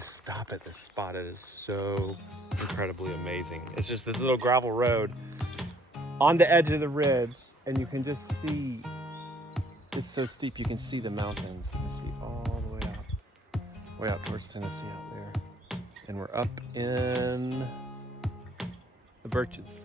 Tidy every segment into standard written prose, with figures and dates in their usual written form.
to stop at this spot. It is so incredibly amazing. It's just this little gravel road on the edge of the ridge, and you can just see, it's so steep, you can see the mountains. You can see all the way out towards Tennessee out there. And we're up in the birches.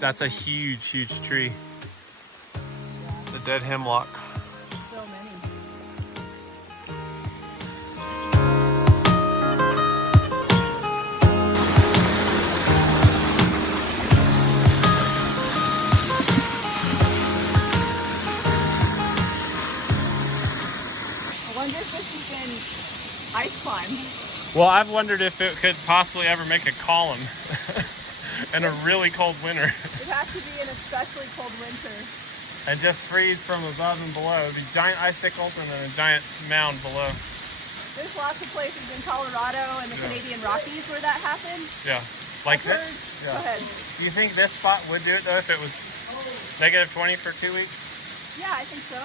That's a huge, huge tree. The dead hemlock. So many. I wonder if this has been ice climbed. Well, I've wondered if it could possibly ever make a column in a really cold winter. It has to be an especially cold winter. And just freeze from above and below. These giant icicles and then a giant mound below. There's lots of places in Colorado and the Canadian Rockies where that happened. Yeah. Like I've heard, this? Go ahead. Do you think this spot would do it though if it was negative 20 for 2 weeks? Yeah, I think so.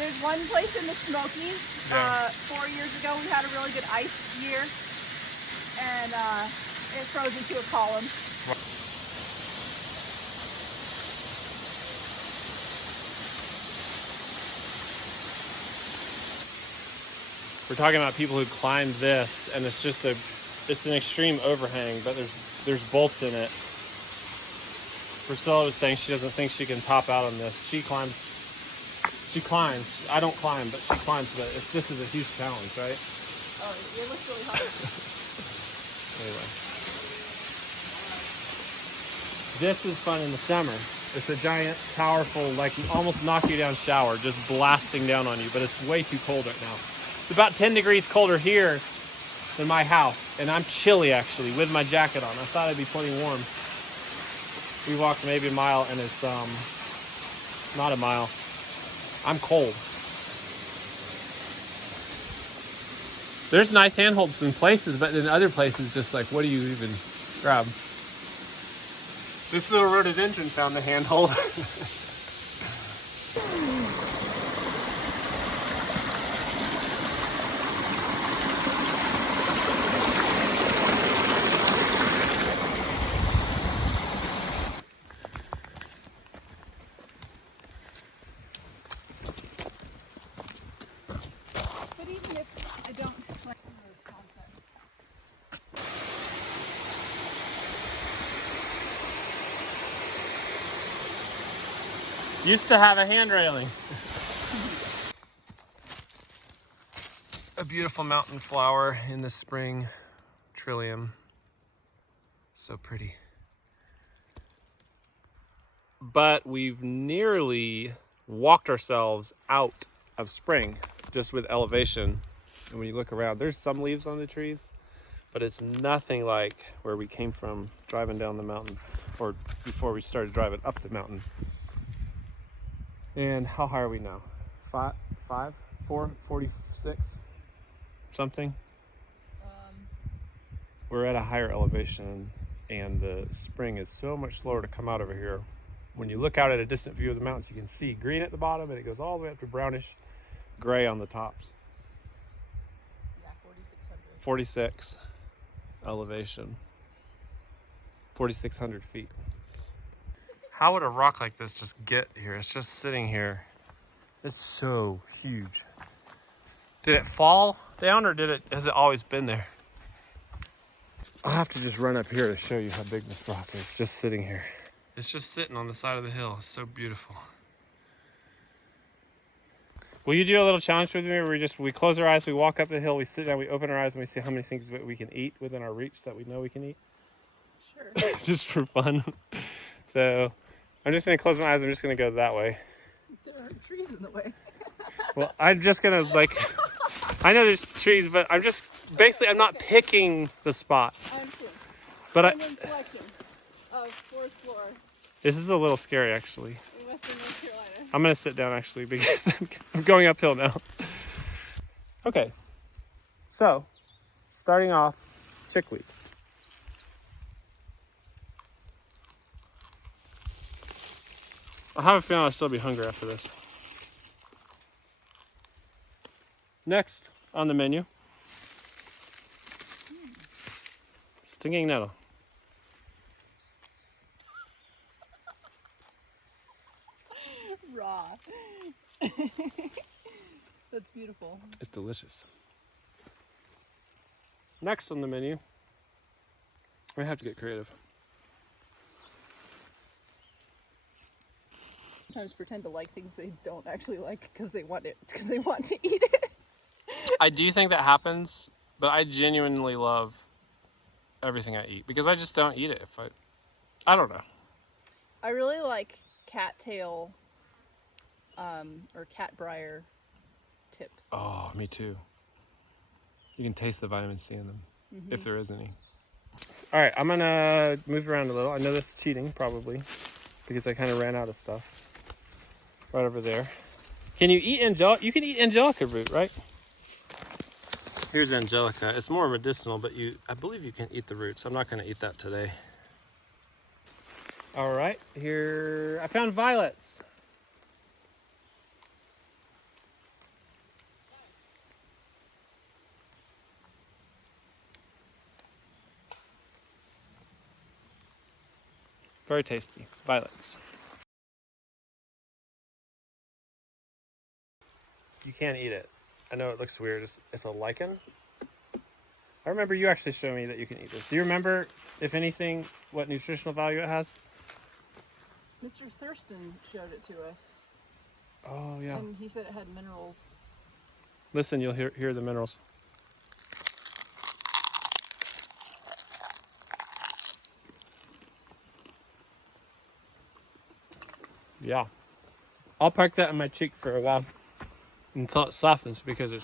There's one place in the Smokies. 4 years ago we had a really good ice year. And it froze into a column. We're talking about people who climbed this, and it's just it's an extreme overhang, but there's bolts in it. Priscilla was saying she doesn't think she can top out on this. She climbs. I don't climb, but she climbs. But this is a huge challenge, right? Oh, it looks really hard. Anyway, this is fun in the summer. It's a giant, powerful, like almost knock you down shower, just blasting down on you. But it's way too cold right now. It's about 10 degrees colder here than my house, and I'm chilly actually with my jacket on. I thought I'd be plenty warm. We walked maybe a mile, and it's not a mile. I'm cold. There's nice handholds in places, but in other places, just like, what do you even grab? This little rhododendron found the handhold. But even if I don't like those concepts. Used to have a hand railing. A beautiful mountain flower in the spring, trillium. So pretty. But we've nearly walked ourselves out of spring just with elevation. And when you look around, there's some leaves on the trees, but it's nothing like where we came from driving down the mountain, or before we started driving up the mountain. And how high are we now? 46? Something? We're at a higher elevation, and the spring is so much slower to come out over here. When you look out at a distant view of the mountains, you can see green at the bottom, and it goes all the way up to brownish gray on the tops. Yeah, 4,600. 46 elevation. 4,600 feet. How would a rock like this just get here? It's just sitting here. It's so huge. Did it fall down, or has it always been there? I'll have to just run up here to show you how big this rock is. It's just sitting here. It's just sitting on the side of the hill. It's so beautiful. Will you do a little challenge with me where we close our eyes, we walk up the hill, we sit down, we open our eyes, and we see how many things we can eat within our reach that we know we can eat? Sure. Just for fun. So I'm just gonna close my eyes. I'm just gonna go that way. There are trees in the way. Well, I'm just gonna I know there's trees, but I'm not picking the spot. I'm too. But Random selection of fourth floor. this is a little scary actually. We Western North Carolina. I'm gonna sit down actually because I'm going uphill now. Okay, so starting off, chickweed. I have a feeling I'll still be hungry after this. Next on the menu, stinging nettle. Raw. That's beautiful. It's delicious. Next on the menu, we have to get creative. Sometimes pretend to like things they don't actually like because they want to eat it. I do think that happens, but I genuinely love everything I eat because I just don't eat it if I don't know. I really like cattail or catbrier tips. Oh, me too. You can taste the vitamin C in them, if there is any. All right, I'm gonna move around a little. I know that's cheating probably because I kind of ran out of stuff. Right over there. Can you eat angelica? You can eat angelica root, right? Here's angelica. It's more medicinal, but I believe you can eat the roots. I'm not going to eat that today. All right, here I found violets. Very tasty. Violets. You can't eat it. I know it looks weird. It's a lichen. I remember you actually showed me that you can eat this. Do you remember, if anything, what nutritional value it has? Mr. Thurston showed it to us. Oh, yeah. And he said it had minerals. Listen, you'll hear the minerals. Yeah. I'll park that in my cheek for a while until it softens because it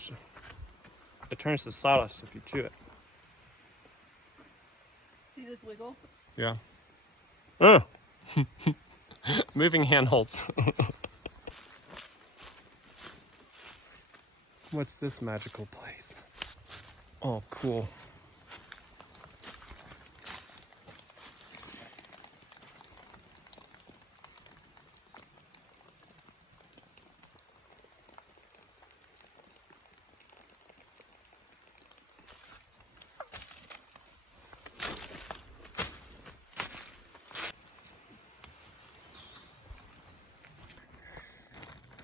turns to sawdust if you chew it. See this wiggle? Yeah. Oh. Moving handholds. What's this magical place? Oh, cool.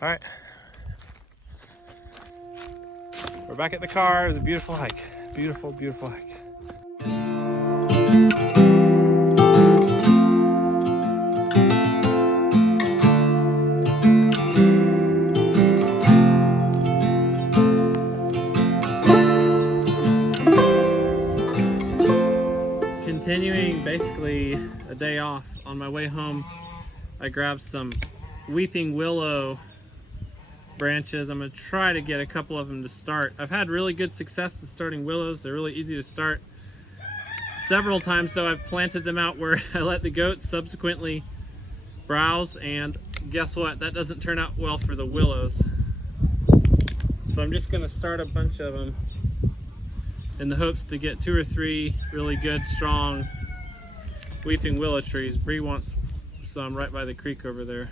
All right. We're back at the car. It was a beautiful hike. Beautiful, beautiful hike. Continuing basically a day off, on my way home, I grabbed some weeping willow branches. I'm going to try to get a couple of them to start. I've had really good success with starting willows. They're really easy to start. Several times though I've planted them out where I let the goats subsequently browse, and guess what? That doesn't turn out well for the willows. So I'm just going to start a bunch of them in the hopes to get 2 or 3 really good, strong weeping willow trees. Bree wants some right by the creek over there.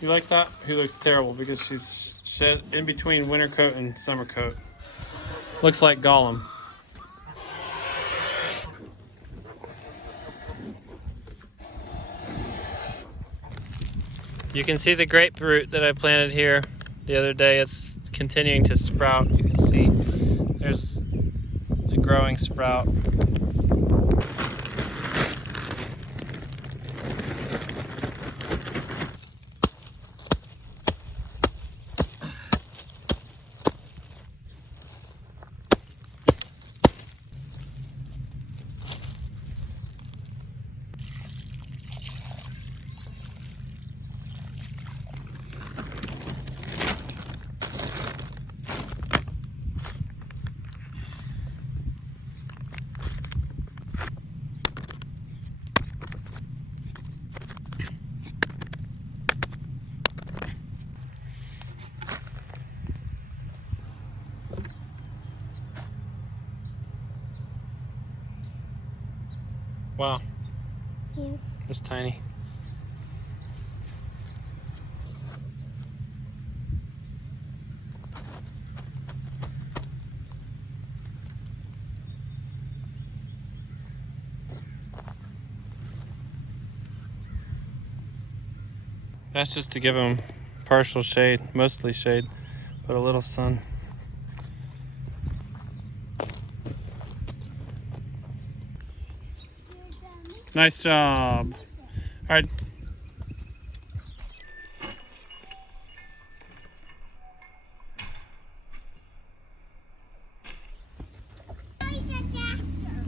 You like that? He looks terrible because she's shed in between winter coat and summer coat. Looks like Gollum. You can see the grape root that I planted here the other day. It's continuing to sprout. You can see there's a growing sprout. Wow. Yeah. It's tiny. That's just to give them partial shade, mostly shade, but a little sun. Nice job. All right.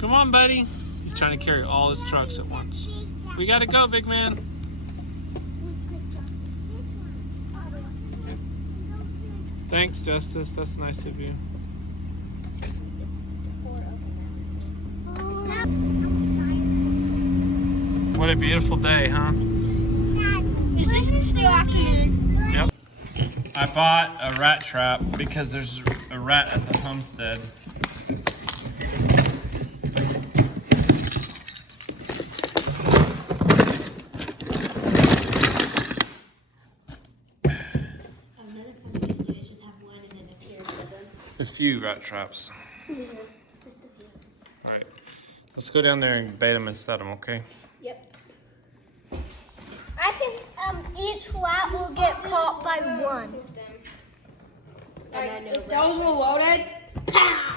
Come on, buddy. He's trying to carry all his trucks at once. We gotta go, big man. Thanks, Justice. That's nice of you. What a beautiful day, huh? Is this still afternoon? Yep. I bought a rat trap because there's a rat at the homestead. Another fun thing to do is just have one and then appear with them. A few rat traps. Just a few. All right. Let's go down there and bait them and set them, okay? Yep. I think each rat will get caught by one. If those were loaded, pow!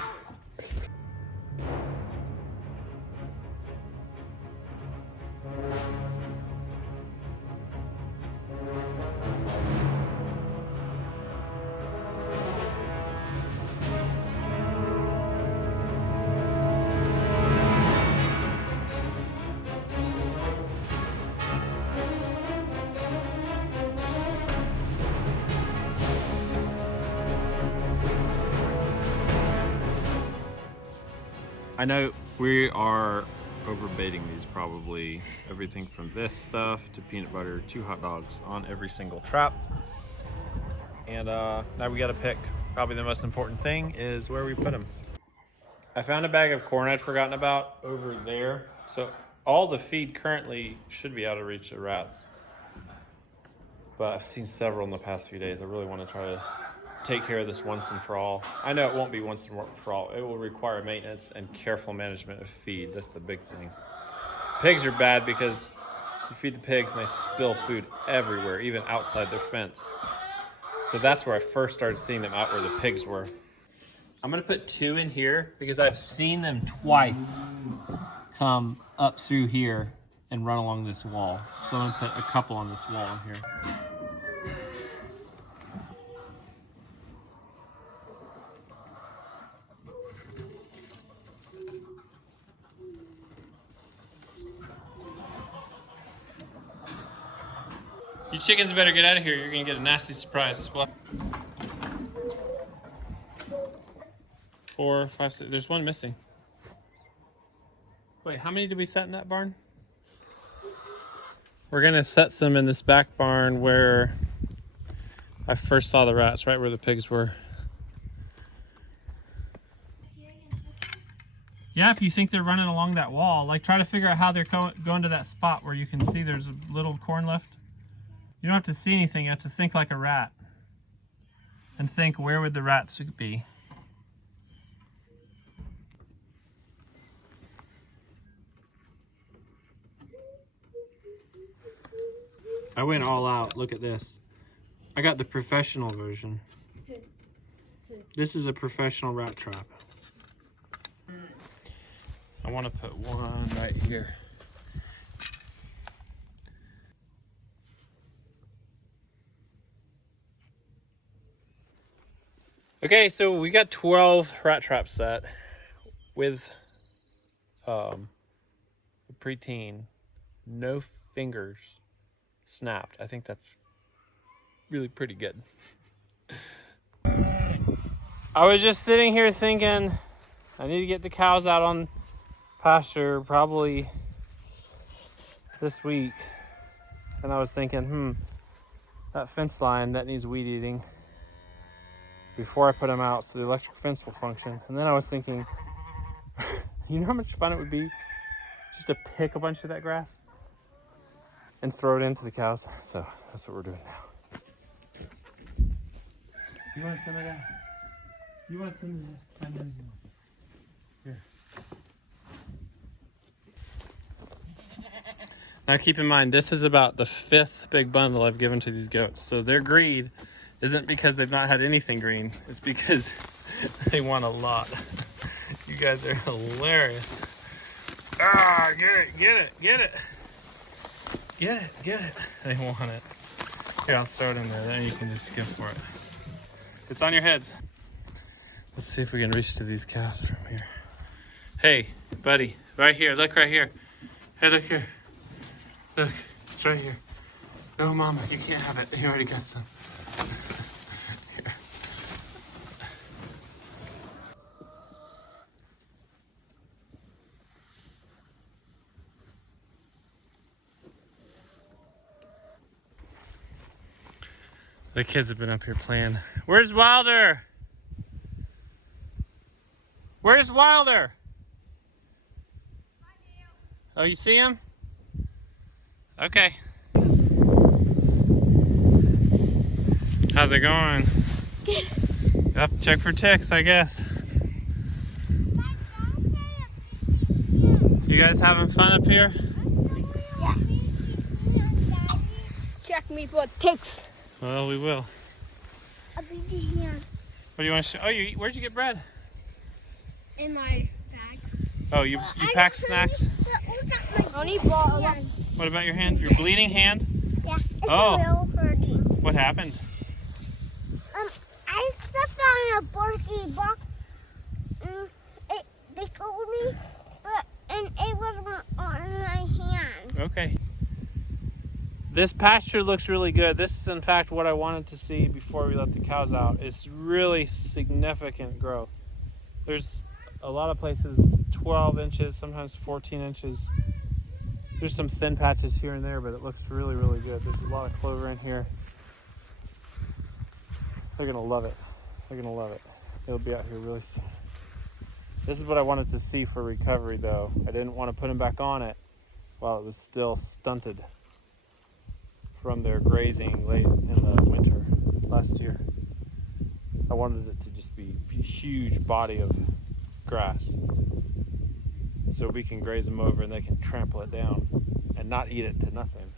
I know we are overbaiting these probably. Everything from this stuff to peanut butter to hot dogs on every single trap. And now we gotta pick. Probably the most important thing is where we put them. I found a bag of corn I'd forgotten about over there. So all the feed currently should be out of reach of rats. But I've seen several in the past few days. I really want to try to take care of this once and for all. I know it won't be once and for all. It will require maintenance and careful management of feed. That's the big thing. Pigs are bad because you feed the pigs and they spill food everywhere, even outside their fence. So that's where I first started seeing them, out where the pigs were. I'm gonna put 2 in here because I've seen them twice come up through here and run along this wall. So I'm gonna put a couple on this wall in here. You chickens better get out of here. You're gonna get a nasty surprise. What? 4, 5, 6. There's one missing. Wait, how many did we set in that barn? We're gonna set some in this back barn where I first saw the rats, right where the pigs were. Yeah, if you think they're running along that wall, like try to figure out how they're going to that spot where you can see there's a little corn left. You don't have to see anything, you have to think like a rat. And think, where would the rats be? I went all out, look at this. I got the professional version. This is a professional rat trap. I want to put one right here. Okay, so we got 12 rat traps set with a preteen, no fingers snapped. I think that's really pretty good. I was just sitting here thinking I need to get the cows out on pasture probably this week. And I was thinking, that fence line, that needs weed eating before I put them out so the electric fence will function. And then I was thinking, you know how much fun it would be to just to pick a bunch of that grass and throw it into the cows. So that's what we're doing now. You want some of that? You want some of that? I know you want. Here. Now keep in mind, this is about the 5th big bundle I've given to these goats. So their greed isn't because they've not had anything green. It's because they want a lot. You guys are hilarious. Ah, get it, get it, get it. Get it, get it. They want it. Here, I'll throw it in there. Then you can just go for it. It's on your heads. Let's see if we can reach to these cows from here. Hey, buddy, right here. Look right here. Hey, look here. Look, it's right here. No, Mama, you can't have it. You already got some. Here. The kids have been up here playing. Where's Wilder? Where's Wilder? Oh, you see him? Okay. How's it going? Good. You have to check for ticks, I guess. You guys having fun up here? Yeah. Check me for ticks. Well, we will. I'll be here. What do you want to show? Oh, where'd you get bread? In my bag. Oh, you packed snacks? Only bought a lot. What about your hand? Your bleeding hand? Yeah, it's Oh. a little hurting. What happened? I stepped on a bulky box. They told me, and it was on my hand. Okay. This pasture looks really good. This is in fact what I wanted to see before we let the cows out. It's really significant growth. There's a lot of places 12 inches, sometimes 14 inches. There's some thin patches here and there, but it looks really, really good. There's a lot of clover in here. They're gonna love it. They're gonna love it. It'll be out here really soon. This is what I wanted to see for recovery though. I didn't want to put them back on it while it was still stunted from their grazing late in the winter last year. I wanted it to just be a huge body of grass so we can graze them over and they can trample it down and not eat it to nothing.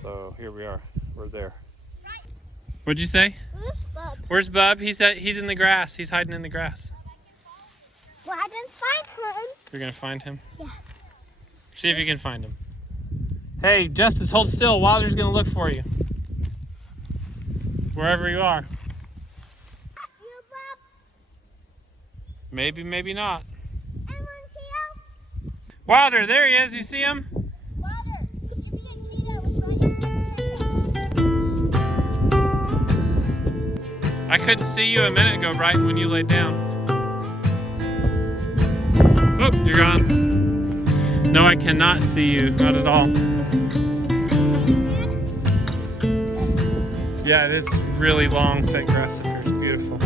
So here we are. We're there. What'd you say? Where's Bub? Where's Bub? He's in the grass. He's hiding in the grass. Well, I didn't find him. You're gonna find him? Yeah. See if you can find him. Hey, Justice, hold still. Wilder's gonna look for you. Wherever you are. You, Bub? Maybe, maybe not. Anyone see him? Wilder, there he is. You see him? Wilder, give me a cheetah with right. I couldn't see you a minute ago, Brighton, when you laid down. Oh, you're gone. No, I cannot see you. Not at all. Yeah, it is really long, thick grass up here. It's beautiful.